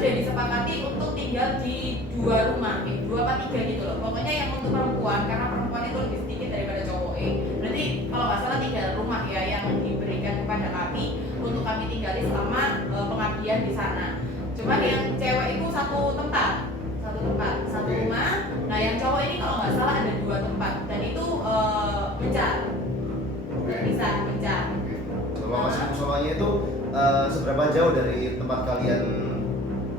sudah disepakati untuk tinggal di 2 rumah, 2 apa 3 gitu loh. Pokoknya yang untuk perempuan, karena perempuan itu lebih sedikit daripada cowok. Berarti kalau nggak salah 3 rumah ya yang diberikan kepada kami untuk kami tinggali selama pengabdian di sana. Cuman yang cewek itu satu tempat, satu rumah. Nah yang cowok ini kalau nggak salah ada 2 tempat dan itu mencar, bisa mencar. Lokasi musolanya itu seberapa jauh dari tempat kalian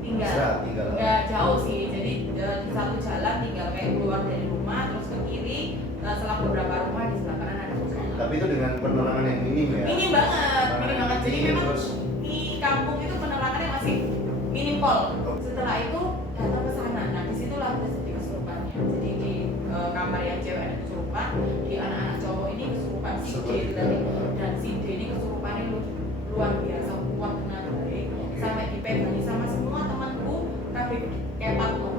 tinggal? Nggak jauh sih, jadi di satu jalan tinggal kayak keluar dari rumah terus ke kiri, setelah beberapa rumah di sebelah kanan ada musola. Tapi itu dengan penerangan yang minim ya? Minim banget. Jadi memang di kampung itu penerangannya masih minim pol. Setelah itu datang ke sana, nah disitulah terjadi kesurupannya. Jadi di kamar yang cewek ada kesurupan, di anak-anak cowok ini kesurupan si D itu tadi, dan si D ini kesurupannya luar biasa kuat dengan baik, sampai dipegangi sama semua temanku kabeh kepat loh.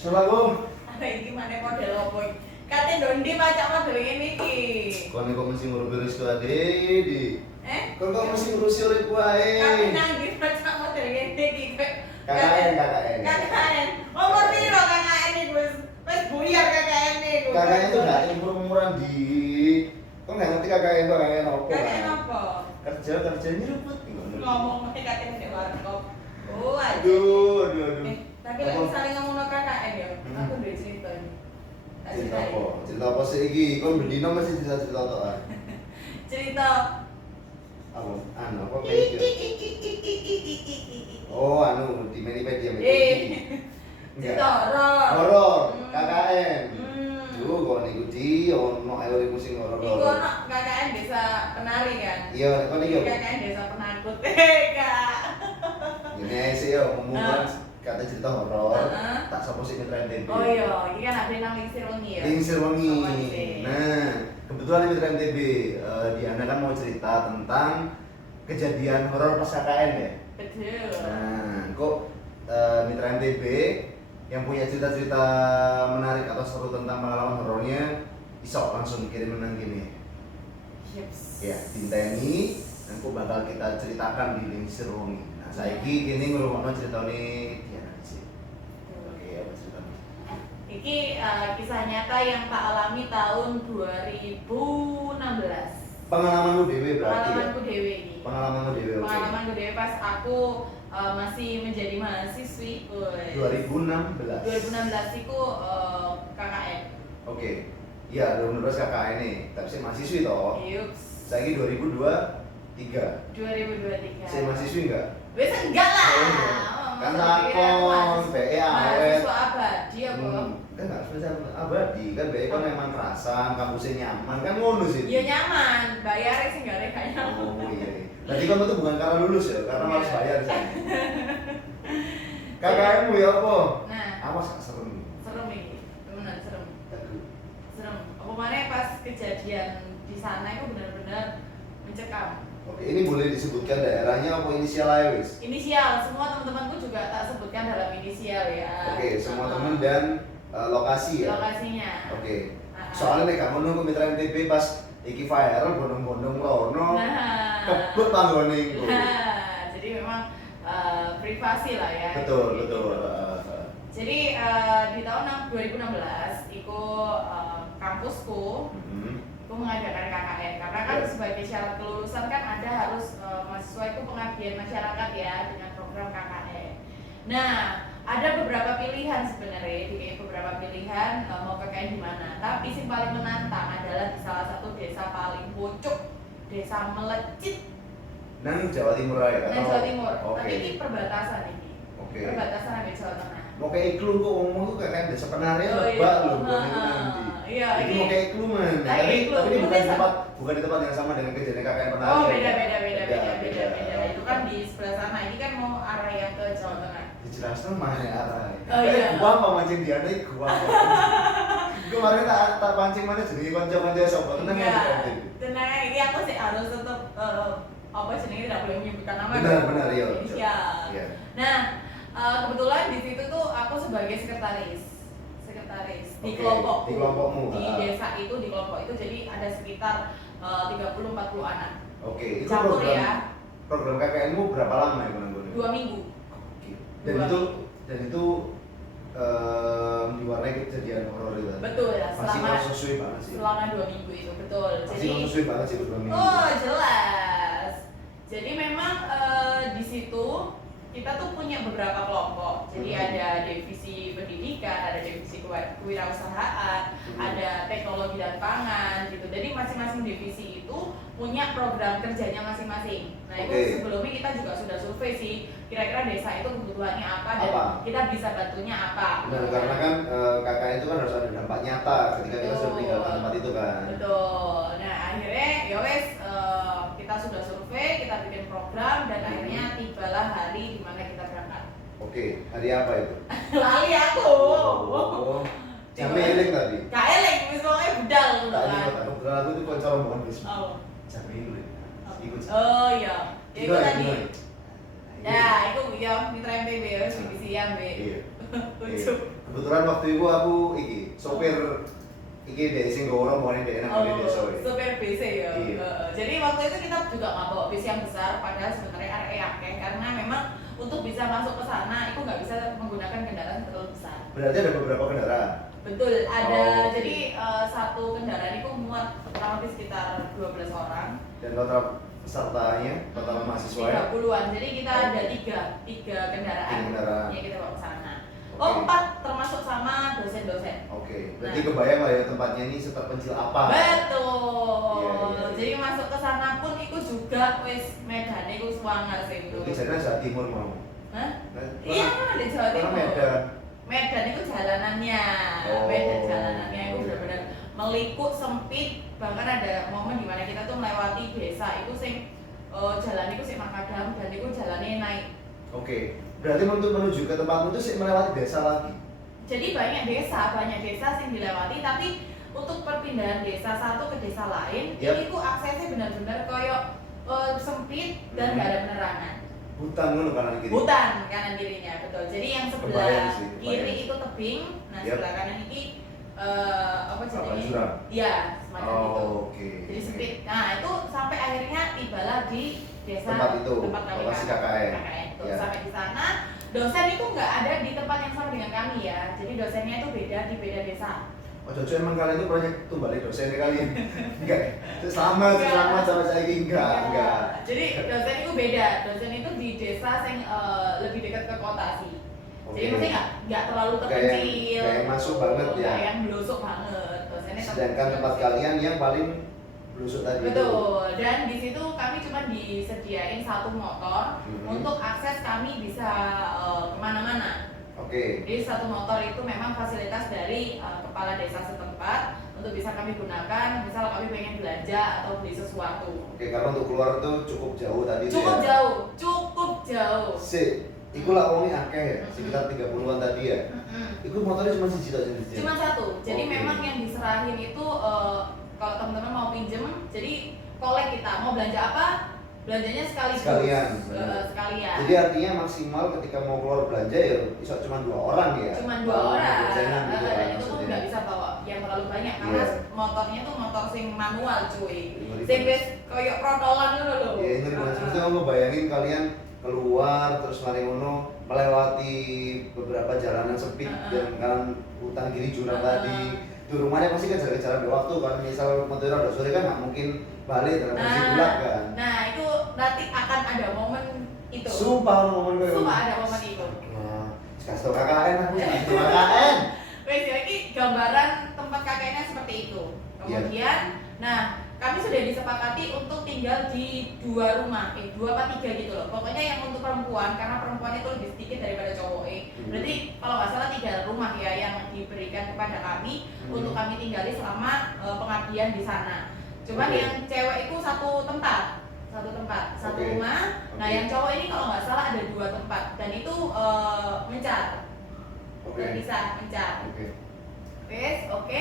Selalu. Ada iki maneh model opo iki? Kate ndondi macak model ngene iki. Kon kok mesti ngurus ku ade di. Kon kok mesti ngurus urip ku ae. Kate nangis macak model ngene iki. KKN. Umur piro KKN iki wis buyar KKN iki. KKN itu enggak umur-umuran di. Kok enggak ngerti KKN itu KKN apa? KKN apa? Kerja nyeruput Ngomong KKN di warkop. Oh, aduh. Tapi lagi saling ngomong KKN ya. Aku udah cerita ini. Cerita apa sih iki? Kon bendino mesti cerita tok ah. Cerita apa? Apa kayak oh, di Menipedia. Cerita horor. KKN. Duh, kok niku di ono ae urip sing horor. Iku ono KKN desa penari kan? Iya, kon iki. KKN desa penakut. Kak. Ini sih yo ngomong kata cerita horor, tak sapa sih Mitra MTB. Oh iya, ini kan ada nang Lingsir Wengi ya. Lingsir Wengi. Nah, kebetulan Mitra MTB di Anda kan mau cerita tentang kejadian horor pas KKN ya. Betul. Nah, kok Mitra MTB yang punya cerita-cerita menarik atau seru tentang pengalaman horornya bisa langsung kirim nang gini. Yes. Ya, dinteni dan kok bakal kita ceritakan di Lingsir Wengi. Nah, saiki kene ngrungokno critane Diana sih. Oke, apa ceritanya? Iki kisah nyata yang tak alami tahun 2016. Pengalamanmu dewe berarti. Pengalamanku dewe iki. Pengalamanmu dewe. Oke. Pengalamanku dewe pas aku masih menjadi mahasiswi. 2016. 2016 iku KKN. Oke. Iya, 2016 KKN nih. Tapi saya mahasiswi toh. Yups. Saiki 2023. 2023. Saya mahasiswi enggak? Wes enggak lah. Kan takon BE awet. Mahasiswa abadi apa? Kan enggak spesial abadi, kan BE kan emang kerasan, kampusnya nyaman, kan ngono sih. Iya nyaman, bayarnya sih enggak kayak nyaman. Oh iya. Berarti kamu tuh bukan karena lulus ya, karena harus bayar sih. KKN-mu ya apa? Nah, Awas gak serem. serem ini, temenan serem. Serem. Apa mana pas kejadian di sana itu benar-benar mencekam. Oke, ini boleh disebutkan daerahnya apa inisial aja wis? Inisial, semua teman-temanku juga tak sebutkan dalam inisial ya. Oke, semua teman dan lokasi ya? Lokasinya. Oke. Soalnya nih kamu nunggu Mitra MTB pas iki viral bondong-bondong rono. Kebet panggone iku. Jadi memang privasi lah ya. Betul. Jadi di tahun 2016 iku kampusku itu mengadakan KKN karena kan sebagai syarat kelulusan kan ada harus mahasiswa itu pengabdian masyarakat ya dengan program KKN. Nah, ada beberapa pilihan sebenarnya, beberapa pilihan mau KKN di mana. Tapi yang paling menantang adalah di salah satu desa paling pucuk, desa Melecit. Nang Jawa Timur ya? Nang Jawa Timur. Oke. Tapi ini perbatasan ini. Oke. Perbatasan sampai Jawa Tengah. Mau kayak iklu kok ngomong tuh kayak desa penari Oh, lebak iya. loh bukan itu nanti. Iya, ini mau kayak iklu man. Kayak Tapi iklu, ini dulu bukan di desa. tempat yang sama dengan kejadian KKN penari. Oh, beda. Itu kan di sebelah sana. Ini kan mau arah yang ke Jawa Tengah. Dijelaskan mana arahnya? Oh iya. Gua apa mancing dia nih gua. Kemarin tak pancing mana jadi konco-konco sopo tenang ya. Tenang, ini aku sih harus tetap apa jenenge tidak boleh menyebutkan nama. Benar iya. Iya. Nah, kebetulan di situ tuh aku sebagai sekretaris di kelompok di kelompokmu di desa itu, di kelompok itu jadi ada sekitar 30-40 anak. Oke, itu campur program KKN-mu berapa lama ya menanggung? 2 minggu. Oke. Dan itu diwarnai kejadian horor itu. Betul ya, selama 2 minggu itu betul. Jadi sesuai banget sih 2 minggu. Oh jelas. Jadi memang di situ kita tuh punya beberapa kelompok. Jadi ada divisi pendidikan, ada divisi kewirausahaan, ada teknologi dan pangan gitu. Jadi masing-masing divisi itu punya program kerjanya masing-masing. Nah itu sebelumnya kita juga sudah survei sih, kira-kira desa itu kebutuhannya apa dan kita bisa bantunya apa. Benar, karena kan KKN itu kan harus ada dampak nyata ketika kita sudah meninggalkan tempat itu kan. Betul. Nah akhirnya ya wes kita sudah survei, kita bikin program dan akhirnya tibalah hari di mana kita berangkat. Oke, hari apa itu? Lali aku. Jamnya eling tadi. Gak eling, wis pokoknya budal gitu kan. Kebetulan aku itu konco rombongan bis. Oh. Jamnya eling. Oh iya. Ya itu tadi. Ya, Ya, itu ya mitra MPB wis siang, Be. Iya. Lucu. Kebetulan waktu itu aku sopir dari sing rombongan dari enak dari desa. Sopir BC ya. Iya. Jadi waktu itu kita juga nggak bawa bis yang besar, padahal sebenarnya area akeh karena memang untuk bisa masuk ke sana itu nggak bisa menggunakan kendaraan yang terlalu besar. Berarti ada beberapa kendaraan. Betul, ada. Jadi satu kendaraan itu muat kurang lebih sekitar 12 orang. Dan total pesertanya, total mahasiswa ya? 30-an. Jadi kita ada tiga kendaraan yang kita bawa ke sana. Oh, 4 termasuk sama dosen-dosen. Oke, berarti kebayang lah ya tempatnya ini seterpencil apa. Betul. Iya. Jadi masuk ke sana pun itu juga wis medane iku suwangar sing itu. Oke, jadi Jawa Timur mau. Hah? Iya, di Jawa Timur. Medan itu jalanannya. Medan jalanannya itu benar-benar melikuk sempit, bahkan ada momen di mana kita tuh melewati desa itu sing jalan itu sing makadam dan itu jalannya naik. Oke. Berarti untuk menuju ke tempatmu itu sih melewati desa lagi. Jadi banyak desa yang dilewati, tapi untuk perpindahan desa satu ke desa lain, itu aksesnya benar-benar koyok sempit dan nggak ada penerangan. Hutan dulu kanan kiri. Hutan kanan kirinya betul. Jadi yang sebelah kiri itu tebing, nah sebelah kanan ini apa jadinya? Jurang. Iya, semacam itu. Oke. Jadi sempit. Nah itu sampai akhirnya tibalah di desa tempat itu, tempat kami lokasi KKN. Ya. Sampai di sana, dosen itu nggak ada di tempat yang sama dengan kami ya. Jadi dosennya itu beda di beda desa. Oh, Jojo emang kalian itu proyek tumbalik dosennya kalian? Enggak, sama saya enggak. Jadi dosen itu beda. Dosen itu di desa yang lebih dekat ke kota sih. Jadi maksudnya nggak terlalu terpencil. Kayak masuk banget ya. Yang belusuk banget. Dosennya sedangkan tempat kalian yang paling belusuk tadi. Betul. Dan di situ kami cuma disediain 1 motor untuk akses kami bisa kemana-mana. Oke. Jadi 1 motor itu memang fasilitas dari kepala desa setempat untuk bisa kami gunakan. Misal kami pengen belanja atau beli sesuatu. Oke, karena untuk keluar itu cukup jauh tadi. Cukup jauh. Sih. Iku lakoni akeh ya, sekitar 30-an tadi ya. Iku motornya cuma siji tok jenis. Cuma 1. Jadi memang yang diserahin itu kalau teman-teman mau pinjem, jadi kolek kita mau belanja apa, belanjanya sekalian. Jadi artinya maksimal ketika mau keluar belanja ya bisa cuma 2 orang ya. Cuma 2 orang. Dan itu pun nggak bisa bawa yang terlalu banyak karena motornya tuh motor sing manual cuy. Sing wis koyo protolan ngono lho. Iya, ini maksudnya aku bayangin kalian keluar terus mari ngono melewati beberapa jalanan sempit dan kan hutan kiri jurang tadi. Di rumahnya pasti kan kejar-kejaran di waktu kan, misal motornya udah sore kan nggak mungkin balik dalam kondisi gelap kan. Nah itu nanti akan ada momen itu. Sumpah momen gue. Sumpah ada momen itu. Nah, kasih tau KKN aku, kasih tau KKN. Wes lagi gambaran tempat KKN-nya seperti itu. Kemudian, nah kami sudah disepakati untuk tinggal di 2 rumah, 2 apa 3 gitu loh. Pokoknya yang untuk perempuan, karena perempuan itu lebih sedikit daripada cowok. Berarti kalau nggak salah 3 rumah ya yang diberikan kepada kami untuk kami tinggali selama pengabdian di sana. Cuman yang cewek itu 1 tempat. satu tempat, satu Oke. rumah. Nah Oke. yang cowok ini kalau nggak salah ada 2 tempat dan itu mencar, Oke. terpisah mencar. Oke. Wes, oke.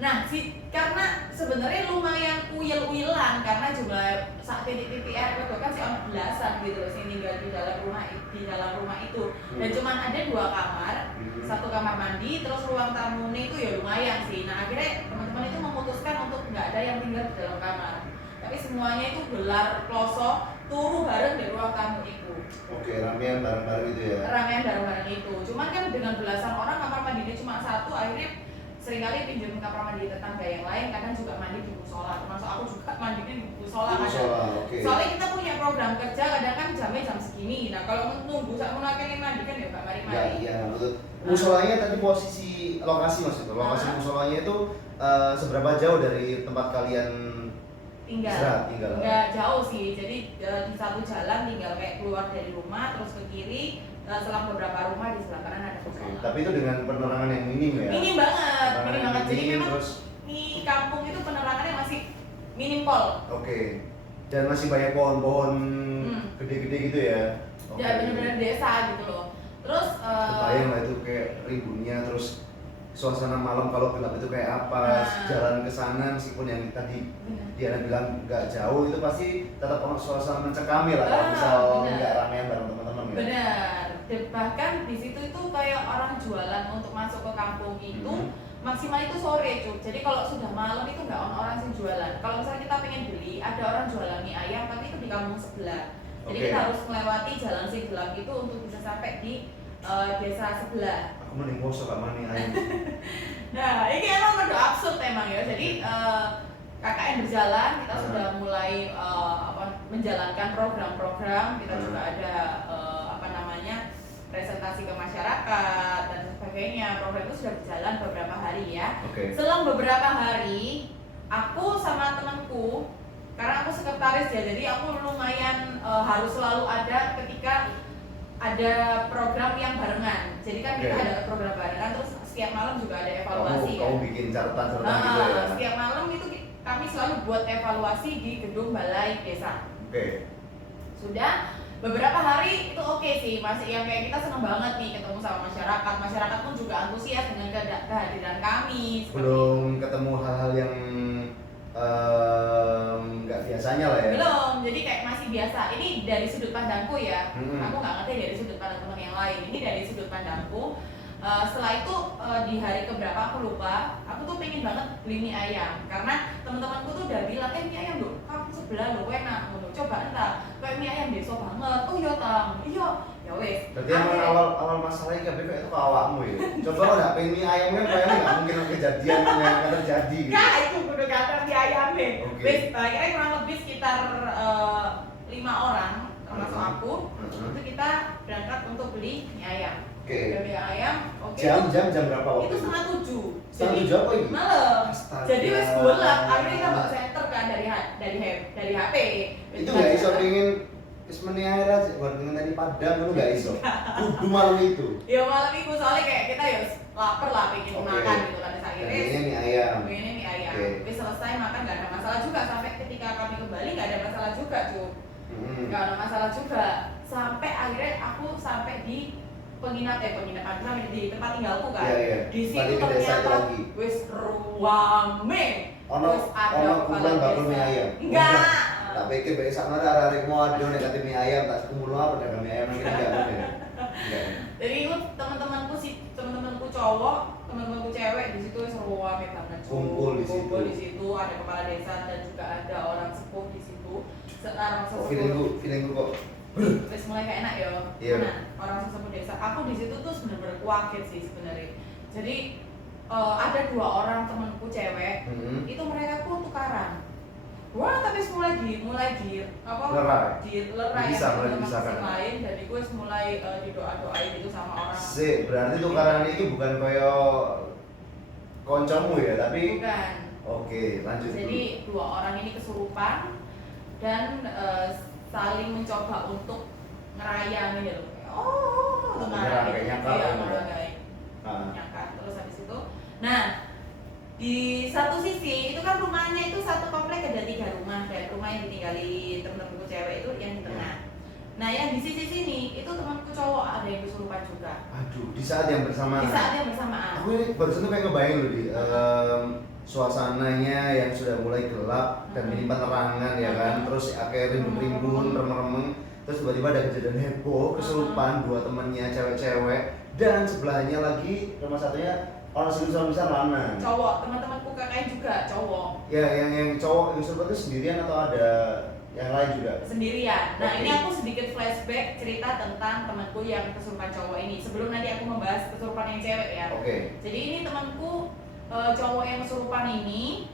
Nah, karena sebenarnya lumayan uyel-uyelan karena jumlah saat titik-titik RW kan sih ono belasan gitu loh sing tinggal di dalam rumah itu. Dan cuman ada 2 kamar, 1 kamar mandi, terus ruang tamunya itu ya lumayan sih. Nah, akhirnya teman-teman itu memutuskan untuk nggak ada yang tinggal di dalam kamar. Tapi semuanya itu gelar kloso turu bareng di ruang tamu itu. Oke, ramean bareng-bareng gitu ya. Ramean bareng-bareng itu. Cuman kan dengan belasan orang kamar mandinya cuma 1, akhirnya seringkali pinjam kamar mandi tetangga yang lain, kadang juga mandi di musola, termasuk aku juga mandinya di musola kadang. Okay. Soalnya kita punya program kerja, kadang kan jamnya jam segini. Nah kalau nunggu saat menakeni mandi kan ya gak mari-mari. Ya, iya, betul. Musolanya tadi posisi lokasi maksudnya, lokasi musolanya itu seberapa jauh dari tempat kalian tinggal? Tinggal. Nggak jauh sih, jadi di satu jalan tinggal kayak keluar dari rumah terus ke kiri. Selang beberapa rumah di sebelah kanan ada musola. Tapi itu dengan penerangan yang minim ya? Minim banget, minim banget. Jadi memang terus di kampung itu penerangannya masih minim pol. Oke. Dan masih banyak pohon-pohon gede-gede gitu ya? Ya benar-benar desa gitu loh. Terus kebayang lah itu kayak rimbunnya, terus suasana malam kalau gelap itu kayak apa, jalan ke sana meskipun yang tadi Diana bilang nggak jauh, itu pasti tetap suasana mencekam lah kalau misal nggak ramean bareng teman-teman ya. Benar. Bahkan di situ itu kayak orang jualan untuk masuk ke kampung itu maksimal itu sore cuy. Jadi kalau sudah malam itu nggak orang sih jualan. Kalau misalnya kita pengen beli, ada orang jualan mie ayam tapi itu di kampung sebelah. Jadi kita harus melewati jalan si gelap itu untuk bisa sampai di desa sebelah. Aku mending bosok gak mani ayam. Nah, ini emang udah absurd emang ya. Jadi KKN berjalan, kita sudah mulai menjalankan program-program. Kita juga ada presentasi ke masyarakat dan sebagainya. Program itu sudah berjalan beberapa hari ya. Selang beberapa hari, aku sama temanku, karena aku sekretaris ya, jadi aku lumayan harus selalu ada ketika ada program yang barengan. Jadi kan kita ada program barengan, terus setiap malam juga ada evaluasi. Kamu bikin catatan gitu ya? Setiap malam itu kami selalu buat evaluasi di gedung balai desa. Sudah beberapa hari itu oke sih, masih yang kayak kita seneng banget nih ketemu sama masyarakat. Masyarakat pun juga antusias dengan kehadiran kami. Belum ketemu hal-hal yang nggak biasanya lah ya. Belum, jadi kayak masih biasa. Ini dari sudut pandangku ya. Aku nggak ngerti dari sudut pandang teman yang lain. Ini dari sudut pandangku. Setelah itu di hari keberapa aku lupa, aku tuh pengen banget beli mie ayam karena teman-temanku tuh udah bilang mie ayam loh, kamu sebelah loh enak, coba entah kayak mie ayam besok banget. Oh iya tang, iya ya wes. Berarti awal masalahnya KPK itu ke awakmu ya. Coba kalau nggak pengen mie ayam kan kayaknya nggak mungkin kejadian yang akan terjadi. Gitu. Nah itu kudu kata mie ayam deh. Wes, akhirnya kurang lebih sekitar 5 orang termasuk aku, itu kita berangkat untuk beli mie ayam. Beli ayam, jam berapa waktu itu? Setengah 7. Setengah 7 apa ini? Malam. Jadi wes gelap. Akhirnya kita bawa senter kan dari HP. Itu nggak iso pengen meni air aja, buat pengen tadi padang itu nggak iso. Kudu malam itu. Ya malam itu soalnya kayak kita ya lapar lah pengen makan gitu kan akhirnya. Pengennya mie ayam. Pengennya mie ayam. Wes selesai makan nggak ada masalah juga sampai ketika kami kembali nggak ada masalah juga cuy. Nggak ada masalah juga sampai akhirnya aku sampai di penginapan sampai di tempat tinggalku kan. Di situ ternyata wis rame. Wis ada kumpulan bakul mie ayam. Enggak. Tak pikir bae sak mare arek mau ado nek kate mie ayam tak kumpul apa dagang mie ayam enggak ada. Jadi itu teman-temanku cowok, teman-temanku cewek di situ wis rame banget. Kumpul di situ ada kepala desa dan juga ada orang sepuh di situ. Sekarang feelingku kok terus mulai kayak enak ya. Nah, orang sesepuh desa. Aku di situ tuh benar-benar kaget sih sebenarnya. Jadi ada 2 orang temanku cewek, itu mereka pun tukaran. Wah, tapi mulai di lerai yang lain. Jadi gue mulai didoa-doain itu sama orang. Berarti tukaran itu bukan kayak koncomu ya, tapi bukan. Oke, lanjut. Jadi 2 orang ini kesurupan dan saling mencoba untuk ngerayain gitu. Nyangka. Terus habis itu, nah di satu sisi itu kan rumahnya itu satu komplek ada 3 rumah dan rumah yang ditinggali temen-temenku cewek itu yang di tengah. Nah yang di sisi sini itu temanku cowok ada yang kesurupan juga. Aduh, di saat yang bersamaan. Di saat yang bersamaan. Aku ini barusan tuh kayak ngebayang loh di suasananya yang sudah mulai gelap dan minim penerangan ya kan, terus kayak rimbun-rimbun, remeng-remeng, terus tiba-tiba ada kejadian heboh, kesurupan dua temennya cewek-cewek dan sebelahnya lagi rumah satunya orang seluruh besar lanang. Cowok, teman-temanku kakaknya juga cowok. Ya, yang cowok yang kesurupan itu sendirian atau ada yang lain juga? Sendirian. Nah, Oke. ini aku sedikit flashback cerita tentang temanku yang kesurupan cowok ini. Sebelum nanti aku membahas kesurupan yang cewek ya. Oke. Jadi ini temanku cowok yang kesurupan ini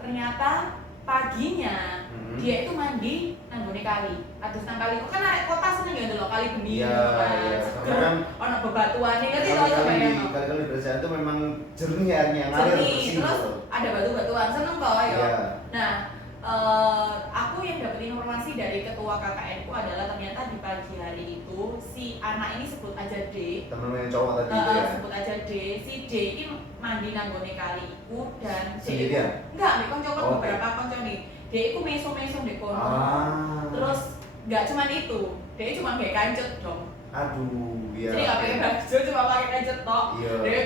ternyata paginya dia itu mandi nanggone kali. Adus nang kali. Kan arek kota seneng ya ndelok kali bening Iya, kan. iya. Seger, Karena kan ono bebatuan iki ngerti to bayang. kali-kali berjalan itu memang jernih airnya, ngalir Jernih, bersih terus gitu. ada batu-batuan seneng toh ya. Iya. Nah, aku yang dapat informasi dari ketua KKN ku adalah ternyata di pagi hari itu si anak ini sebut aja D. Temen yang cowok tadi itu ya. Sebut aja D. Si D ini mandi nanggone kali iku dan D Sendirian? enggak, nih konco kan Oke. beberapa konco nih. D iku meso-meso di kono. Terus Terus enggak cuma itu, D cuma kayak kancut dong. aduh, iya. Jadi nggak pakai baju, cuma pakai kancut tok. Iya. Jadi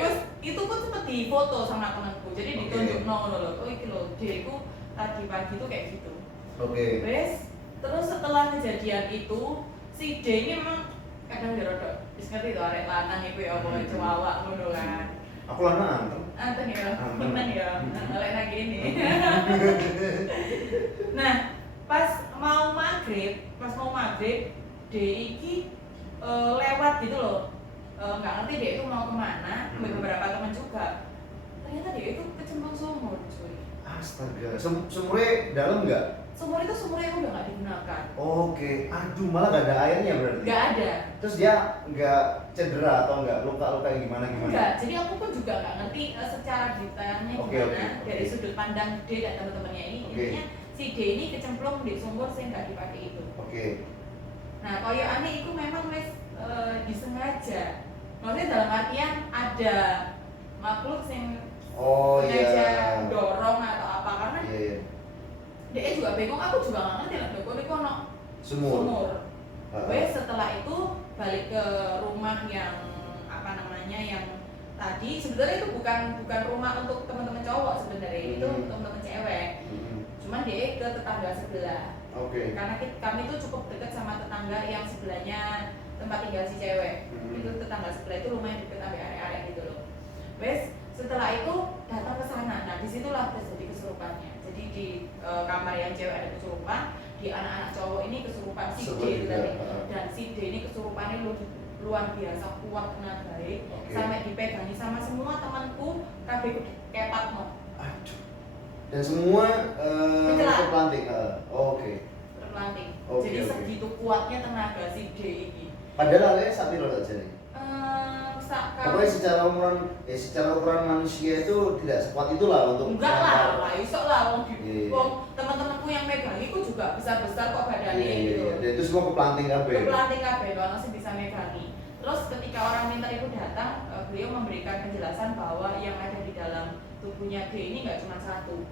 itu pun sempat difoto sama temanku. Jadi Oke. ditunjuk loh. Oh iki loh, D iku tadi pagi tuh kayak gitu. Oke. Wes, terus setelah kejadian itu si D ini memang kadang dia rodok wis ngerti to arek lanang iku ya apa cuma awak ngono kan. Aku lanang anteng. Anten ya, Anteng. temen ya, lek nang gini. Nah, pas mau maghrib D iki lewat gitu loh. Nggak ngerti dia itu mau kemana, beberapa teman juga. Ternyata dia itu kecemplung sumur, cuy. Astaga, sumurnya dalam nggak? Sumur itu sumur yang udah nggak digunakan. Oke, aduh malah nggak ada airnya berarti. Nggak ada. Terus dia nggak cedera atau nggak luka-luka yang gimana? Enggak, jadi aku pun juga nggak ngerti secara detailnya Oke, gimana oke. dari sudut pandang D dan teman-temannya ini. Oke. Intinya si D ini kecemplung di sumur sih nggak dipakai itu. Oke. Nah, koyo aneh itu memang wis disengaja. Maksudnya dalam artian ada makhluk yang Oh sengaja iya. dorong atau apa karena Iya iya. dia juga bingung, aku juga nggak ngerti lah dok, ini kono Sumur. Wes setelah itu balik ke rumah yang apa namanya yang tadi sebenarnya itu bukan rumah untuk teman-teman cowok sebenarnya itu teman-teman cewek. Cuman dia ke tetangga sebelah. Oke. Karena kami tuh cukup dekat sama tetangga yang sebelahnya tempat tinggal si cewek. Itu tetangga sebelah itu rumahnya deket sampai area-area gitu loh. Wes setelah itu datang ke sana. Nah disitulah terjadi kesurupannya. Jadi di kamar yang cewek ada kesurupan, di anak-anak cowok ini kesurupan si D itu tadi. Dan si D ini kesurupannya luar biasa kuat tenaganya sampai dipegangi sama semua temanku kabeh kepat no. Aduh. Dan semua terpelanting. Oke. Terpelanting. Oke, Jadi oke. segitu kuatnya tenaga si D ini. Padahal alias sapi loh aja nih. Pokoknya secara ukuran manusia itu tidak sekuat itulah untuk enggak lah iso lah wong Iya. teman-temanku yang megang itu juga besar-besar kok badannya gitu. Dan itu semua kepelanting kabeh. Kepelanting kabeh ono sing bisa megangi. Terus ketika orang pintar itu datang, beliau memberikan penjelasan bahwa yang ada di dalam tubuhnya D ini nggak cuma satu,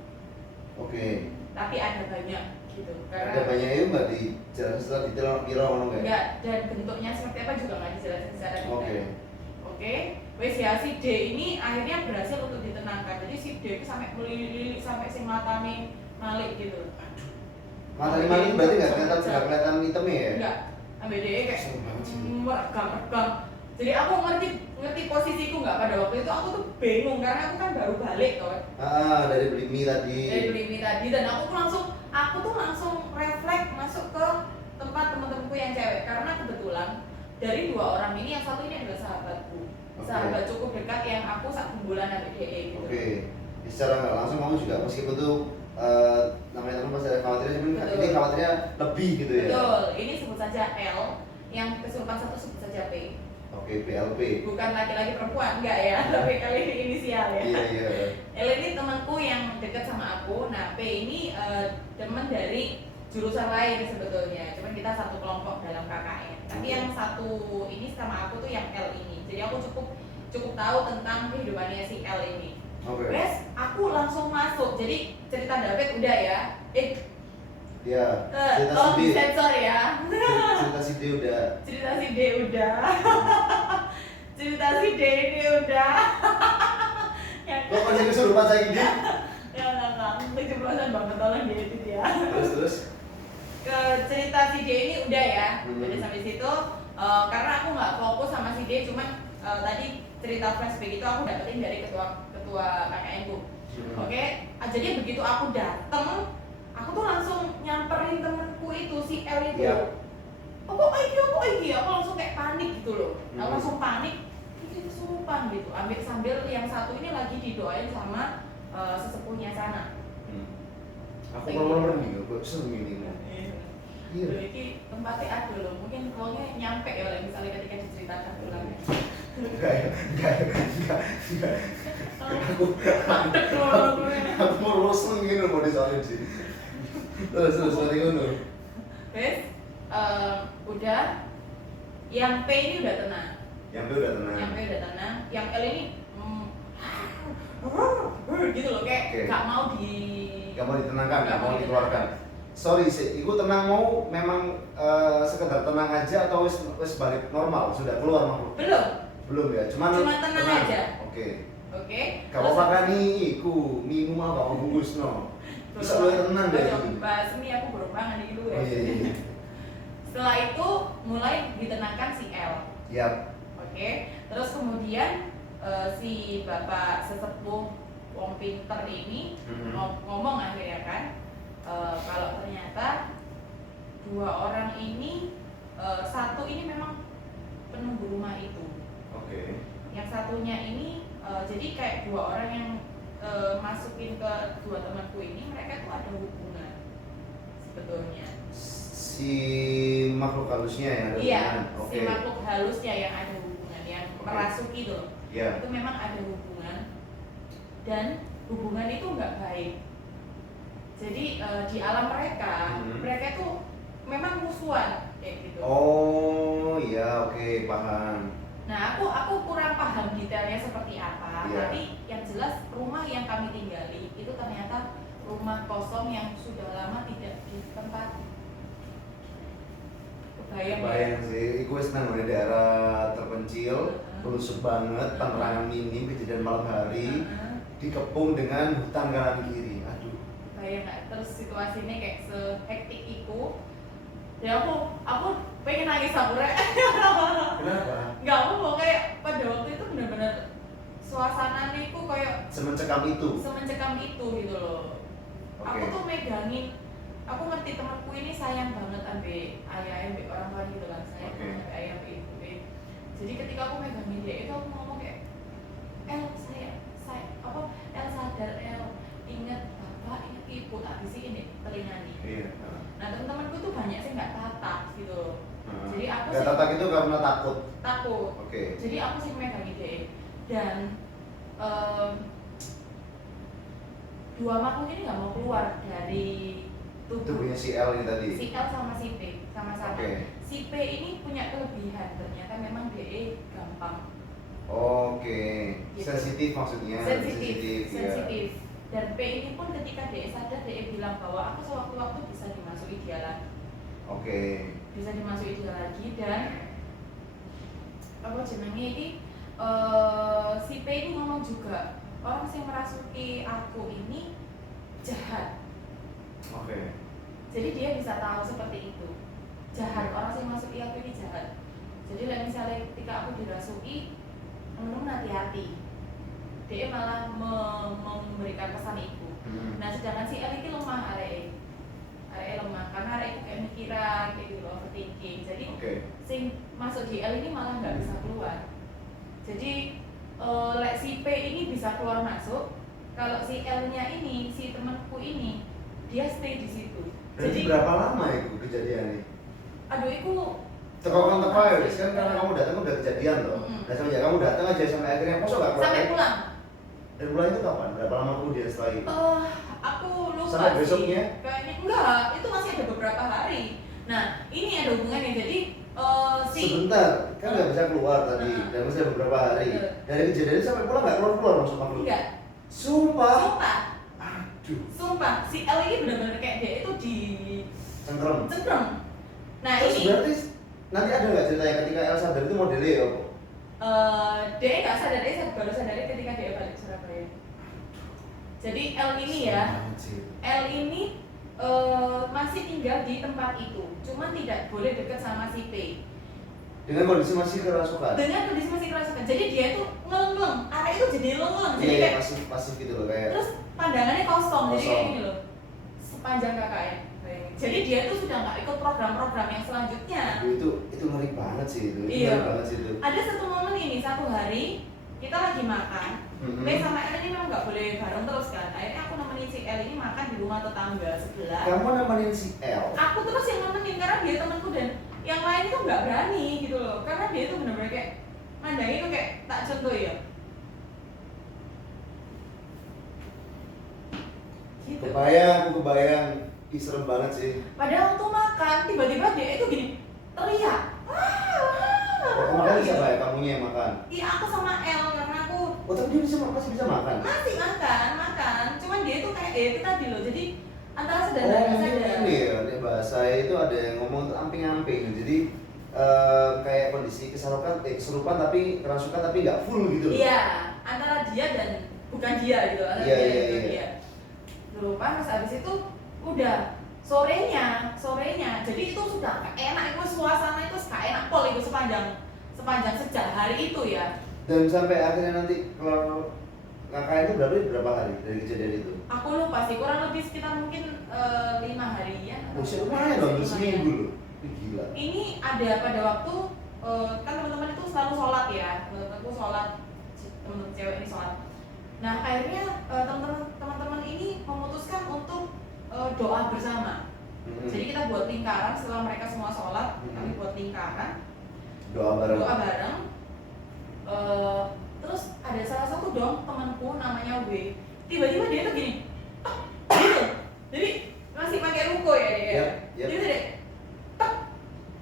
Oke. tapi ada banyak gitu. Karena Ada banyak itu nggak dijelaskan secara detail kira ono nggak? enggak, dan bentuknya seperti apa juga nggak dijelaskan secara detail. Oke. Oke, wes ya si D ini akhirnya berhasil untuk ditenangkan. Jadi si D itu sampai melilit sampai sing matane malik gitu. Mata lima berarti nggak kelihatan hitamnya ya? Enggak, ambil D kayak Serem banget sih. meregang. Jadi aku ngerti posisiku nggak pada waktu itu, aku tuh bingung karena aku kan baru balik kan. Dari beli mie tadi. Dari beli mie tadi dan aku tuh langsung refleks masuk ke tempat teman-temanku yang cewek karena kebetulan dari dua orang ini yang satu ini adalah sahabatku. Sahabat cukup dekat yang aku sak bulan sampai DE gitu. Oke. Secara nggak langsung kamu juga meskipun tuh namanya teman masih ada khawatirnya, cuman Betul. ini khawatirnya lebih gitu ya. Betul, ini sebut saja L, yang kesurupan satu sebut saja P. Oke, BLP. Bukan laki-laki perempuan, enggak ya, tapi kali ini inisial ya. Iya iya. L ini temanku yang dekat sama aku, nah P ini teman dari jurusan lain sebetulnya, cuman kita satu kelompok dalam KKN. Tapi yang satu ini sama aku tuh yang L ini, jadi aku cukup tahu tentang kehidupannya si L ini. Oke. Wes, aku langsung masuk. Jadi cerita David udah ya. Ya, cerita tolong si D. disensor ya. Cerita si D udah. Cerita si D udah. Cerita si D ini udah. Ya Kok kerja kesurupan saya gini? ya nggak, keceplosan banget, tolong diedit ya. Terus. Ke cerita si D ini udah ya, Hmm. udah sampai situ. Karena aku nggak fokus sama si D, cuman tadi cerita flashback itu aku dapetin dari ketua KKN ku. Oke, jadi begitu aku dateng, aku tuh langsung nyamperin temenku itu si L itu. Iya. Apa iki? Aku langsung kayak panik gitu loh. Aku Hmm. langsung panik, ini kesurupan gitu. Sambil yang satu ini lagi didoain sama sesepuhnya sana. Aku kalau nih, kok serem ini. Iya. Ini tempatnya ada loh, mungkin uangnya nyampe ya, like, misalnya ketika diceritakan ulang. Enggak. Aku mau roseng gitu mau disalin sih. Terus dari ngono. Wes, udah. Yang P ini udah tenang. Yang itu udah tenang. Yang L ini gitu loh, kayak Oke. gak mau Gak mau ditenangkan, gak mau dikeluarkan. Sorry sih, itu tenang mau memang sekedar tenang aja atau wis balik normal, sudah keluar makhluk? Belum ya, Cuma tenang aja. Oke. Terus Gak apa-apa kan nih, iku minum apa mau bungkus no. Bisa lu tenang deh. Bahas ini aku baru banget nih dulu ya. Oh iya. Setelah itu mulai ditenangkan si L. Yap. Oke. Terus kemudian si bapak sesepuh wong pinter ini ngomong akhirnya kan, kalau ternyata dua orang ini, satu ini memang penunggu rumah itu. Oke. Yang satunya ini jadi kayak dua orang yang masukin ke dua temanku ini, mereka tuh ada hubungan sebetulnya. Si makhluk halusnya yang ada Iya, hubungan. si makhluk halusnya yang ada hubungan, yang merasuki tuh. Iya. Itu memang ada hubungan, dan hubungan itu nggak baik. Jadi di alam mereka, mereka tuh memang musuhan kayak gitu. Oh iya, oke, paham. Nah, aku kurang paham detailnya seperti apa, Iya. tapi yang jelas rumah yang kami tinggali itu ternyata rumah kosong yang sudah lama tidak ditempati. Bayang sih, iku wis nang daerah terpencil, pelusuk banget, penerangan minim, kejadian malam hari, dikepung dengan hutan kanan kiri. Aduh. Bayang nggak? Terus situasinya kayak sehektik itu, ya aku pengen nangis sampai. Kenapa? Nggak, aku mau kayak pada waktu itu benar-benar suasananya itu kayak Semencekam itu. gitu loh. Oke. Aku tuh megangin, aku ngerti temanku ini sayang banget ambil ayah ambil orang tua gitu kan, sayang Oke. banget ayah ambil ibu. Jadi ketika aku megangin dia itu, aku ngomong kayak, saya apa, El sadar, El ingat bapak, ingat ibu, tak bisi ini telinga nih. Iya. Nah, teman-temanku tuh banyak sih nggak tatap gitu. Jadi aku Gak sih tatak itu karena takut. takut. Oke. Jadi aku sih megangin dia, dan dua makhluk ini nggak mau keluar dari Tubuhnya si L ini tadi. si L sama si P sama-sama. Oke. Si P ini punya kelebihan, ternyata memang dia gampang Oke. Gitu. Sensitif maksudnya. sensitif. Ya. Dan P ini pun ketika dia sadar, dia bilang bahwa aku sewaktu-waktu bisa dimasuki dia lagi. Oke. Bisa dimasuki dia lagi, dan apa jenenge ini, si P ini ngomong juga, orang yang merasuki aku ini jahat. Oke. Jadi dia bisa tahu seperti itu, jahat, orang yang masuki aku ini jahat. Jadi lah misalnya ketika aku dirasuki, temen-temen hati-hati, dia malah memberikan pesan itu. Nah, sedangkan si L ini lemah, arek lemah, karena arek itu kayak mikiran, kayak gitu, overthinking. Jadi sing masuk di L ini malah nggak bisa keluar. Jadi si P ini bisa keluar masuk, kalau si L-nya ini, si temanku ini, dia stay di situ. Jadi berapa lama itu kejadiannya? Aduh, itu Tekokan teko ya, kan karena kamu datang udah kejadian loh. Nah semenjak kamu datang aja sampai akhirnya kosong gak keluar? sampai pulang. Dan pulang itu kapan? Berapa lama kemudian setelah itu? Aku lupa Sampai sih. besoknya? Kayaknya enggak, itu masih ada beberapa hari. Nah, ini ada hubungannya. Jadi sebentar, kan nggak bisa keluar tadi, dan masih ada beberapa hari. Dari kejadian itu sampai pulang nggak keluar masuk makhluk? enggak. Sumpah. Sumpah. Aduh. Sumpah, si L ini benar-benar kayak dia itu di cengkrem. Nah Terus ini berarti nanti ada nggak ceritanya ketika El sadar itu modelnya ya kok? dia nggak sadar, dia baru sadari ketika dia balik ke Surabaya. Jadi L ini ya, L ini masih tinggal di tempat itu, cuma tidak boleh dekat sama si P. Dengan kondisi masih kerasukan. Jadi dia itu ngeleng-ngeleng, area itu jadi ngeleng-ngeleng. Jadi Iya, kayak pasif gitu loh kayak. terus pandangannya kosong, jadi kayak Kosong. gini loh. Sepanjang KKN. Jadi dia tuh sudah nggak ikut program-program yang selanjutnya. Itu ngeri banget sih itu. Iya. Ngeri banget sih itu. Ada satu momen ini, satu hari kita lagi makan. P sama L ini memang nggak boleh bareng terus kan. Akhirnya aku nemenin si L ini makan di rumah tetangga sebelah. Kamu nemenin si L. Aku terus yang nemenin karena dia temanku dan yang lain itu nggak berani gitu loh. Karena dia itu benar-benar kayak mandangnya itu kayak tak contoh ya. Gitu. Aku kebayang. Ih, serem banget sih. Padahal waktu makan tiba-tiba dia itu gini teriak. Kamu makan siapa ya? Kamunya yang makan? Iya aku sama L karena aku Oh tapi dia masih bisa makan? masih makan. Cuman dia itu kayak itu tadi loh. Jadi antara sadar dan Oh nggak mungkin sadar. ini ya, di bahasa itu ada yang ngomong tuh amping-amping. Jadi kayak kondisi kesurupan tapi kerasukan tapi nggak full gitu. Iya, antara dia dan bukan dia gitu. Antara Iya, dia iya, dan iya. dia. Lupa terus abis itu udah sorenya. Jadi itu sudah gak enak, itu suasana itu gak enak pol itu sepanjang sejak hari itu ya. Dan sampai akhirnya nanti kalau kakak itu berapa hari dari kejadian itu? Aku lupa sih, kurang lebih sekitar mungkin 5 harian. Masih lumayan dong, Lumayan. seminggu loh. Ih, gila. Ini ada pada waktu kan teman-teman itu selalu sholat ya, teman-temanku sholat, teman-teman cewek ini sholat. Nah akhirnya teman-teman ini memutuskan untuk doa bersama. Jadi kita buat lingkaran setelah mereka semua sholat, kami buat lingkaran, Doa bareng. Terus ada salah satu dong temanku namanya W, tiba-tiba dia tuh gini, gitu. Jadi masih pakai ruko ya dia. Yap. Dia tuh deh,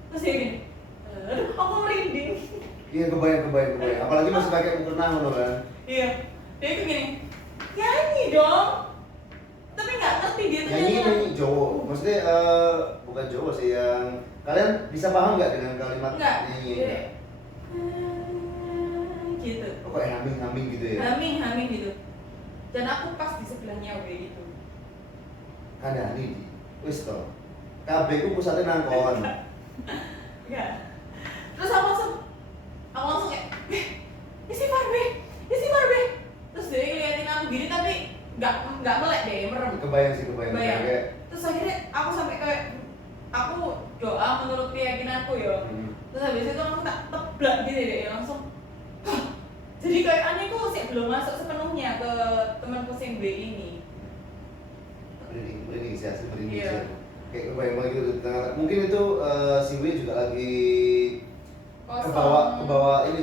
terus dia gini, aduh aku merinding. Iya kebayang. Apalagi masih pakai mukena loh kan. Iya, dia tuh gini, nyanyi dong. Tapi nggak ngerti dia tuh Nyanyi Jawa. Maksudnya bukan Jawa sih yang kalian bisa paham nggak dengan kalimat Nggak, nyanyi? dia gitu. Oh kayak humming gitu ya? Haming gitu. Dan aku pas di sebelahnya W gitu. Kandani di wis to. KB ku pusatnya nangkon. Enggak. Terus aku langsung kayak, istighfar be. Terus dia ngeliatin aku gini tapi nggak melek deh, merem. Kebayang sih. Bayang. Kayak, Terus akhirnya aku sampai kayak aku doa menurut keyakinanku ya. Terus habis itu langsung tak teblak gitu deh, langsung. Hah. Jadi kayak aneh kok sih belum masuk sepenuhnya ke temanku sing B ini. merinding sih asli merinding Iya. sih. Kayak kebayang banget gitu. Mungkin itu si W juga lagi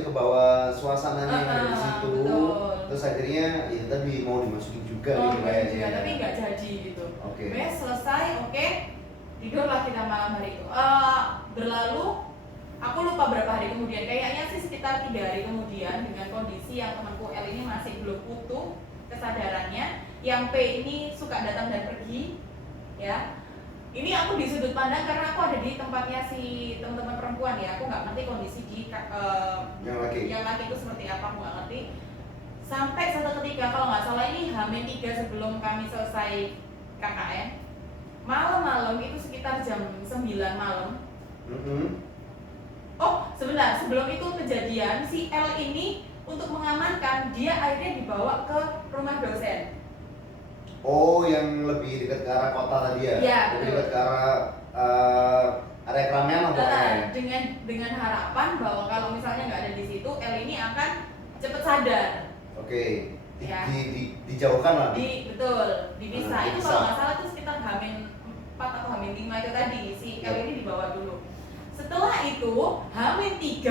kebawa suasananya yang ada di situ. Betul. Terus akhirnya ya tadi mau dimasukin juga Oh, gitu kayaknya. juga, tapi nggak jadi gitu. Oke. Wes selesai, oke. Tidurlah kita malam hari itu. Berlalu, aku lupa berapa hari kemudian. Kayaknya sih sekitar 3 hari kemudian dengan kondisi yang temanku L ini masih belum utuh kesadarannya. Yang P ini suka datang dan pergi, ya. Ini aku di sudut pandang karena aku ada di tempatnya si teman-teman perempuan ya. Aku nggak ngerti kondisi di yang laki itu seperti apa, aku nggak ngerti. Sampai satu ketika kalau nggak salah ini H-3 sebelum kami selesai KKN, malam-malam itu sekitar jam 9 malam. Oh sebentar, sebelum itu kejadian si L ini untuk mengamankan dia akhirnya dibawa ke rumah dosen. Oh, yang lebih dekat ke arah kota tadi ya? Iya, Lebih betul. dekat ke arah area keramaian lah pokoknya. Dengan harapan bahwa kalau misalnya nggak ada di situ, L ini akan cepet sadar. Oke. Ya. Dijauhkan lah. Betul, dipisah. Itu Dipisah. kalau nggak salah itu sekitar H-4 atau H-5 itu tadi si L ini dibawa dulu. Setelah itu H-3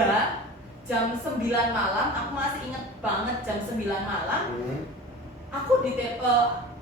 jam 9 malam, aku masih inget banget jam 9 malam.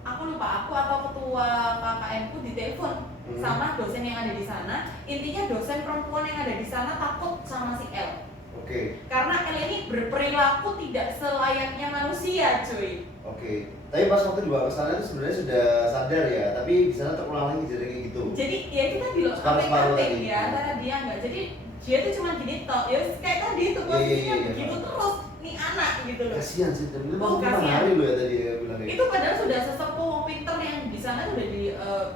Aku lupa aku atau ketua KKN ku ditelepon sama dosen yang ada di sana. Intinya dosen perempuan yang ada di sana takut sama si L. Oke. Karena L ini berperilaku tidak selayaknya manusia, cuy. Oke. Oke. Tapi pas waktu dibawa ke sana itu sebenarnya sudah sadar ya, tapi di sana terulang lagi jadi kayak gitu. Jadi ya itu tadi loh, Separuh-separuh anting tadi. ya antara dia enggak. Jadi dia tuh cuma gini tok, ya kayak tadi itu posisinya begitu terus nih anak gitu loh. Kasihan sih, tapi itu Oh, masih 5 kasihan. hari loh ya tadi ya bilang kayak Itu padahal sudah sesepuh pinter yang di sana udah di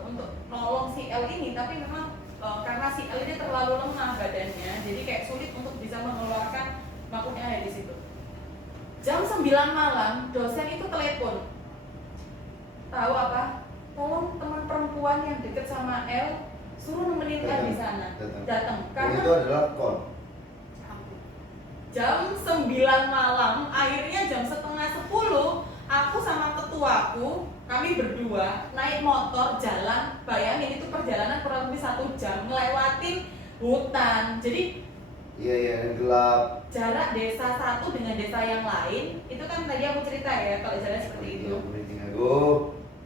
untuk nolong si L ini, tapi memang karena si L ini terlalu lemah badannya, jadi kayak sulit untuk bisa mengeluarkan makhluk yang ada di situ. Jam 9 malam dosen itu telepon, tahu apa? Tolong teman perempuan yang deket sama L suruh nemenin L di sana. Datang. Dan itu adalah kon. Jam 9 malam, akhirnya jam setengah 10 aku sama ketuaku, kami berdua naik motor jalan. Bayangin itu perjalanan kurang lebih 1 jam ngelewatin hutan. Jadi Iya, gelap. jarak desa satu dengan desa yang lain itu kan tadi aku cerita ya kalau jalan seperti itu.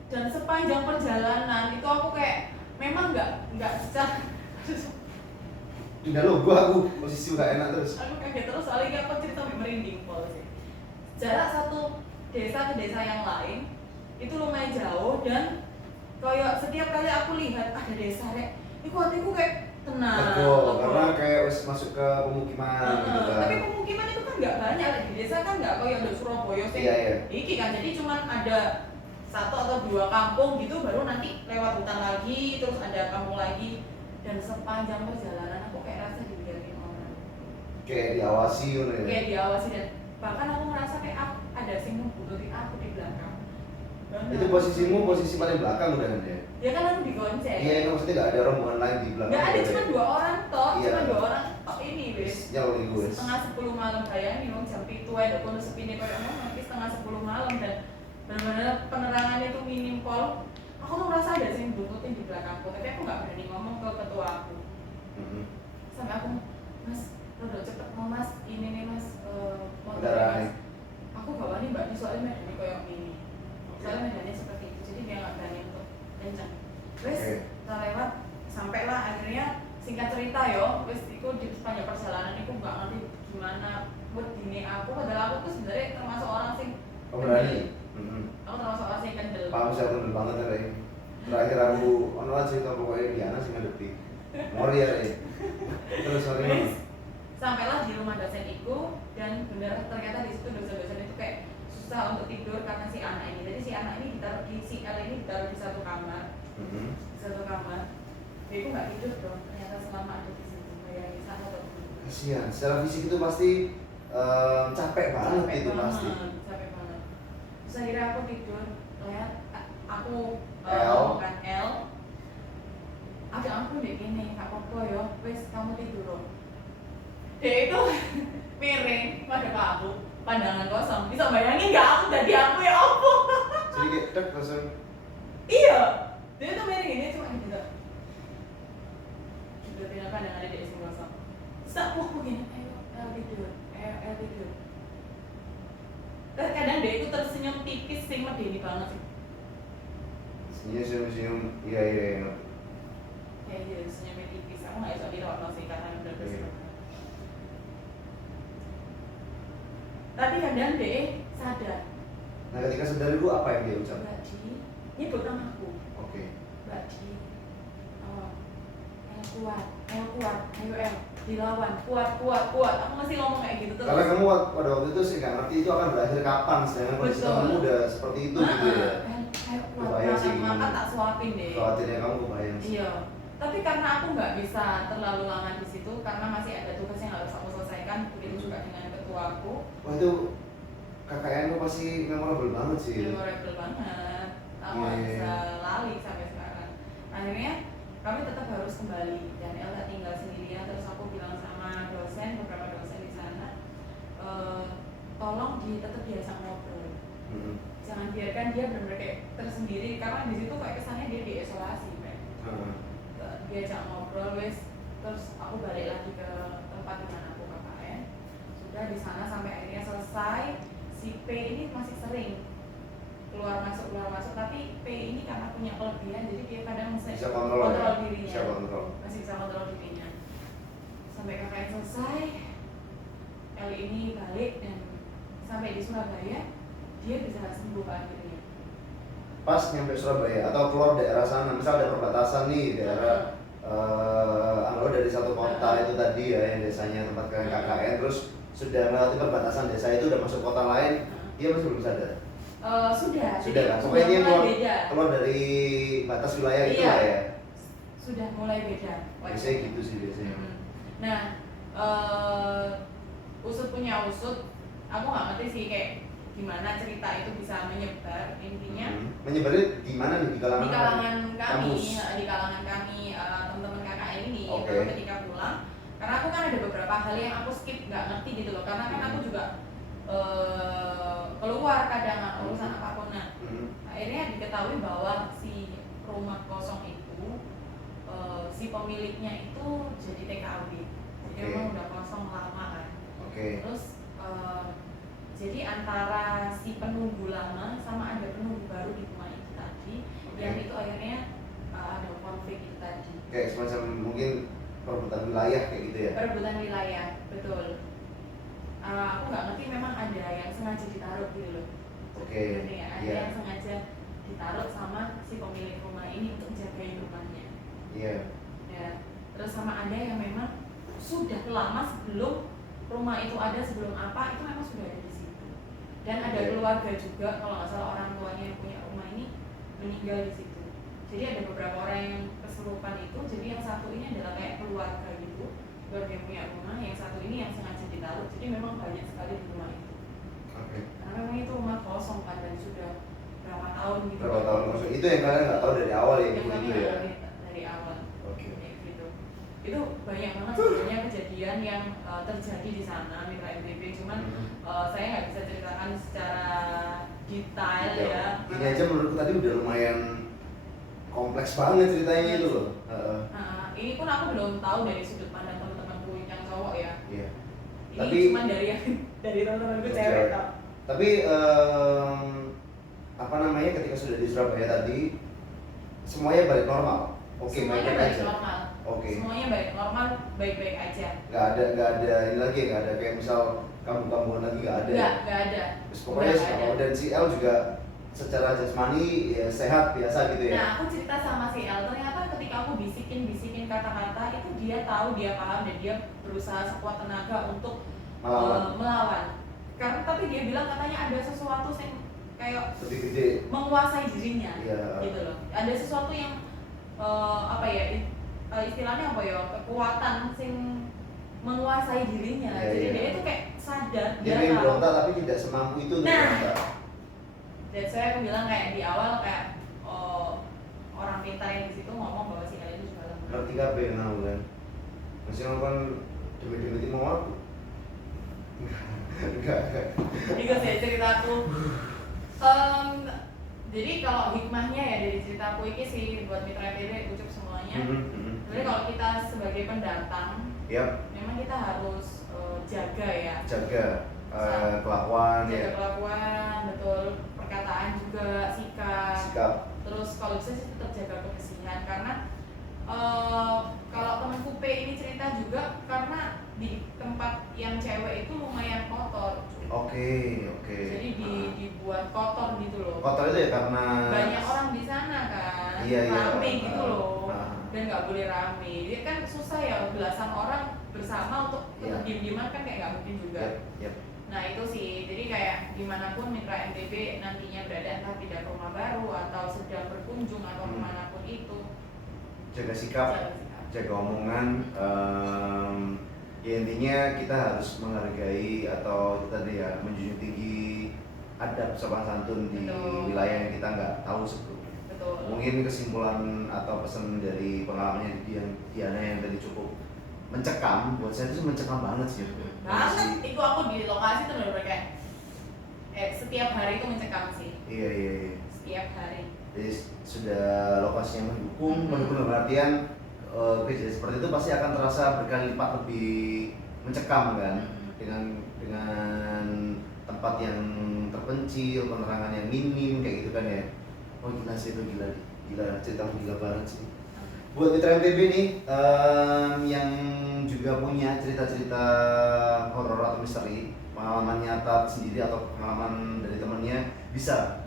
Dan sepanjang perjalanan itu aku kayak memang nggak secara Tidak lo, aku posisi udah enak terus. aku kaget terus soalnya aku cerita sampai merinding pol sih. Jarak satu desa ke desa yang lain itu lumayan jauh dan kayak setiap kali aku lihat ada desa rek, itu hatiku kayak tenang. Karena kayak wes masuk ke pemukiman gitu kan. Tapi pemukiman itu kan nggak banyak di desa kan nggak kayak di Surabaya sih. Iya. Iki kan jadi cuma ada 1 atau 2 kampung gitu, baru nanti lewat hutan lagi, terus ada kampung lagi. Dan sepanjang perjalanan aku kayak rasa dilihatin orang. Kayak diawasi gitu ya. Kayak diawasi dan bahkan aku ngerasa kayak ada sing ngebuntutin aku di belakang. Itu posisimu posisi paling belakang udah kan ya? Ya kan aku digonceng. Iya, itu maksudnya nggak ada rombongan lain di belakang. Nggak ada, cuma 2 orang toh, Iya. cuma 2 orang toh ini wes. Jauh nih gue. Setengah 10 malam bayangin dong jam 7 ada kono sepine koyo ngono nanti setengah 10 malam dan benar-benar penerangannya tuh minim pol. Aku tuh ngerasa ada sing buntutin di belakangku, tapi aku nggak berani ngomong ke ketua aku. Sampai aku, Mas, udah cepet mau Mas, ini nih Mas, motornya Mas. Aku gak wani mbak, ini soalnya medannya kayak gini. Soalnya medannya seperti itu, jadi dia gak berani untuk kencang. Wes, kita lewat, sampailah akhirnya singkat cerita yo, wes itu di sepanjang perjalanan aku gak ngerti gimana buat dini aku, padahal aku tuh sebenarnya termasuk orang sing berani. Aku termasuk orang sing kendel. Paham sih aku kendel banget ya. Terakhir aku online cerita pokoknya Diana sih ngadepi. Mori ya. Terus sorry. Sampailah di rumah dosen itu dan benar ternyata di situ dosen-dosen itu kayak susah untuk tidur karena si anak ini. Jadi si anak ini ditaruh di si L ini ditaruh di satu kamar. Satu kamar. Dia itu nggak tidur dong. Ternyata selama ada di situ kayak sana atau kasihan. Secara fisik itu pasti capek banget capek itu banget, pasti. capek banget. Terus akhirnya aku tidur, lihat aku L. kan L. Ada aku deh gini, nggak apa-apa ya, wes kamu tidur. Dia itu miring pada aku, pandangan kosong. Bisa bayangin nggak aku jadi aku ya apa? Jadi kayak tek langsung. Iya, dia tuh miring ini cuma gitu. Sudah tinggal pandangannya dia semua kosong. Terus aku begini, ayo tidur, ayo tidur. Terkadang dia itu tersenyum tipis, sing medeni banget sih. Senyum, iya. Kayak dia senyumnya tipis, aku nggak bisa dirokok sih karena udah bersenyum. Tapi kadang dia sadar. Nah ketika sadar itu apa yang dia ucap? Mbak Di, nyebut namaku. Oke. Mbak Di, El kuat, ayo El, dilawan, kuat. Aku masih ngomong kayak gitu terus. Karena kamu pada waktu itu sih nggak ngerti itu akan berakhir kapan, sedangkan kondisi kamu udah seperti itu gitu ya. Ayo kuat, Kebayang sih. makan tak suapin deh. Khawatirnya kamu kebayang sih. Iya. Tapi karena aku nggak bisa terlalu lama di situ karena masih ada tugas yang harus aku selesaikan, begitu juga dengan ketua aku. Wah itu KKN lu pasti memorable banget sih. Memorable banget. Aku nggak bisa lali sampai sekarang. Akhirnya kami tetap harus kembali dan Elsa tinggal sendirian. Terus aku bilang sama dosen, beberapa dosen di sana, tolong tetap diajak ngobrol. Jangan biarkan dia benar-benar kayak tersendiri karena di situ kayak kesannya dia diisolasi, kayak. Diajak ngobrol wes, terus aku balik lagi ke tempat di mana aku KKN. Sudah di sana sampai akhirnya selesai. Si P ini masih sering keluar masuk, tapi P ini karena punya kelebihan jadi dia kadang bisa kontrol dirinya. Bisa kontrol. Masih bisa kontrol dirinya. Sampai KKN selesai, L ini balik dan sampai di Surabaya dia bisa sembuh akhirnya. Pas nyampe Surabaya atau keluar daerah sana, misal ada perbatasan nih daerah anggap dari satu kota itu tadi ya yang desanya tempat kalian KKN, terus sudah melewati perbatasan desa itu udah masuk kota lain, dia masih belum sadar. Sudah Kan? Pokoknya dia mulai keluar dari batas wilayah itu lah ya. Sudah mulai beda. Biasanya gitu sih biasanya. Nah, usut punya usut, aku nggak ngerti sih kayak gimana cerita itu bisa menyebar. Intinya menyebarnya di mana nih? Di kalangan kami, teman-teman kakak ini. Okay. Ketika pulang, karena aku kan ada beberapa hal yang aku skip, nggak ngerti gitu loh, karena kan aku juga keluar kadang urusan apapun. Nah, akhirnya diketahui bahwa si rumah kosong itu si pemiliknya itu jadi TKW, jadi memang udah kosong lama kan. Terus jadi antara si penunggu lama sama ada penunggu baru di rumah itu tadi, yang itu akhirnya ada konflik itu tadi. Kayak semacam mungkin perebutan wilayah kayak gitu ya? Perebutan wilayah, betul. Aku nggak ngerti, memang ada yang sengaja ditaruh gitu loh. Ya, ada yang sengaja ditaruh sama si pemilik rumah ini untuk jagain rumahnya. Ya. Terus sama ada yang memang sudah lama sebelum rumah itu ada, sebelum apa itu memang sudah ada di situ. Dan ada keluarga juga, kalau nggak salah orang tuanya yang punya rumah ini meninggal di situ. Jadi ada beberapa orang yang kesurupan itu. Jadi yang satu ini adalah kayak keluarga gitu, keluarga yang punya rumah. Yang satu ini yang sengaja ditaruh. Jadi memang banyak sekali di rumah itu. Karena memang itu rumah kosong kan, dan sudah berapa tahun gitu. Berapa tahun kosong? Itu yang kalian nggak tahu dari awal ya? Yang kami gitu ya? dari awal. Gitu. Itu banyak banget sebenarnya kejadian yang terjadi di sana Mitra NTB. Cuman saya nggak bisa ceritakan secara detail ya. Ini aja menurutku tadi udah lumayan kompleks banget ceritanya itu loh. Ini pun aku belum tahu dari sudut pandang teman-temanku yang cowok ya. Iya. Ini Tapi cuma dari teman-temanku cewek tau. Tapi apa namanya, ketika sudah di Surabaya tadi semuanya balik normal. Semuanya balik normal. Semuanya balik normal, baik-baik aja. Nggak ada ini lagi, nggak ada kayak misal kambuh-kambuhan lagi, nggak ada. Nggak ada. Terus pokoknya dan si L juga secara jasmani ya sehat biasa gitu ya. Nah, aku cerita sama si L, ternyata ketika aku bisikin kata-kata itu dia tahu, dia paham, dan dia berusaha sekuat tenaga untuk melawan. Karena tapi dia bilang katanya ada sesuatu yang kayak lebih gede, menguasai dirinya, gitu loh. Ada sesuatu yang istilahnya apa ya, kekuatan sing menguasai dirinya. Jadi dia itu kayak sadar, dia ingin berontak tapi tidak semampu itu untuk berontak. Dan saya bilang kayak di awal kayak orang pintar yang di situ ngomong bahwa si L itu juga lemah. Ngerti kabeh nang kan. Masih nonton demi-demi mau aku. Enggak. Itu saya ceritaku. Jadi kalau hikmahnya ya dari ceritaku ini sih buat Mitra TV ucup semuanya. Jadi kalau kita sebagai pendatang, memang kita harus jaga ya. Kelakuan, betul, perkataan juga, sikap. Terus kalau bisa sih tetap jaga kebersihan, karena kalau temanku P ini cerita juga karena di tempat yang cewek itu lumayan kotor. Jadi dibuat kotor gitu loh. Kotor itu ya karena banyak orang di sana kan, rame gitu loh. Dan nggak boleh rame. Dia kan susah ya, belasan orang bersama untuk diem-dieman kan kayak nggak mungkin juga. Nah itu sih, jadi kayak gimana pun Mitra NTB nantinya berada, entah pindah ke rumah baru atau sedang berkunjung atau kemanapun itu, jaga sikap, jaga omongan. Ya intinya kita harus menghargai atau tadi ya menjunjung tinggi adab sopan santun di wilayah yang kita nggak tahu sebelumnya. Mungkin kesimpulan atau pesan dari pengalamannya Diana yang tadi cukup mencekam, buat saya itu mencekam banget sih. Banget, itu aku di lokasi tuh bener-bener kayak setiap hari itu mencekam sih. Iya. Setiap hari. Jadi sudah lokasinya mendukung dalam artian kejadian seperti itu pasti akan terasa berkali lipat lebih mencekam kan, dengan tempat yang terpencil, penerangan yang minim kayak gitu kan ya. Oh gila sih itu, gila cerita gila banget sih. Buat Mitra NTB nih yang juga punya cerita-cerita horor atau misteri, pengalaman nyata sendiri atau pengalaman dari temannya, bisa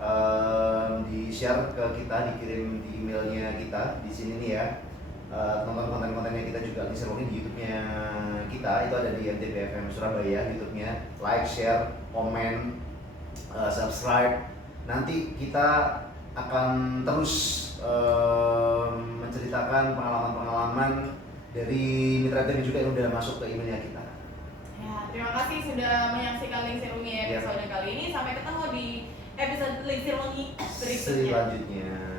di-share ke kita, dikirim di emailnya kita di sini nih ya. Tonton konten-kontennya kita juga di share di YouTube-nya kita, itu ada di MTBFM Surabaya YouTube-nya. Like, share, komen, subscribe. Nanti kita akan terus menceritakan pengalaman-pengalaman dari mitra TV juga yang udah masuk ke emailnya kita. Ya, terima kasih sudah menyaksikan Lingsir Lungi episode kali ini. Sampai ketemu di episode Lingsir Lungi berikutnya. Selanjutnya.